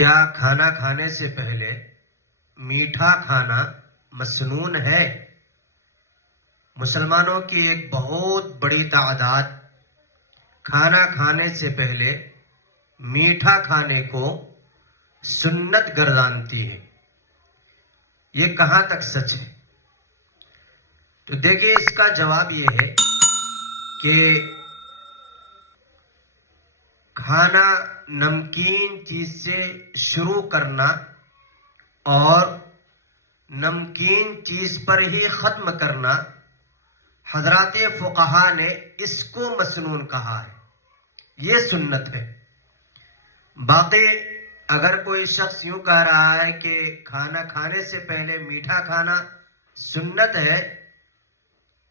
کیا کھانا کھانے سے پہلے میٹھا کھانا مسنون ہے؟ مسلمانوں کی ایک بہت بڑی تعداد کھانا کھانے سے پہلے میٹھا کھانے کو سنت گردانتی ہے۔ یہ کہاں تک سچ ہے؟ تو دیکھیے، اس کا جواب یہ ہے کہ کھانا نمکین چیز سے شروع کرنا اور نمکین چیز پر ہی ختم کرنا حضرات فقہا نے اس کو مسنون کہا ہے، یہ سنت ہے۔ باقی اگر کوئی شخص یوں کہہ رہا ہے کہ کھانا کھانے سے پہلے میٹھا کھانا سنت ہے،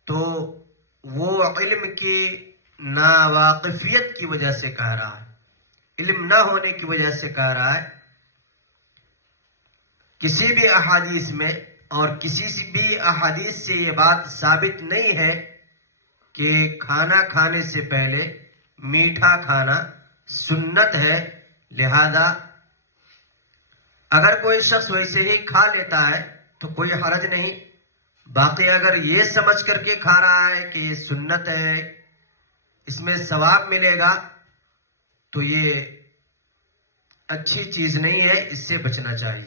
تو وہ علم کی ناواقفیت کی وجہ سے کہہ رہا ہے، علم نہ ہونے کی وجہ سے کہہ رہا ہے۔ کسی بھی احادیث میں اور کسی بھی احادیث سے یہ بات ثابت نہیں ہے کہ کھانا کھانے سے پہلے میٹھا کھانا سنت ہے، لہذا اگر کوئی شخص ویسے ہی کھا لیتا ہے تو کوئی حرج نہیں۔ باقی اگر یہ سمجھ کر کے کھا رہا ہے کہ یہ سنت ہے، اس میں ثواب ملے گا، تو یہ اچھی چیز نہیں ہے، اس سے بچنا چاہیے۔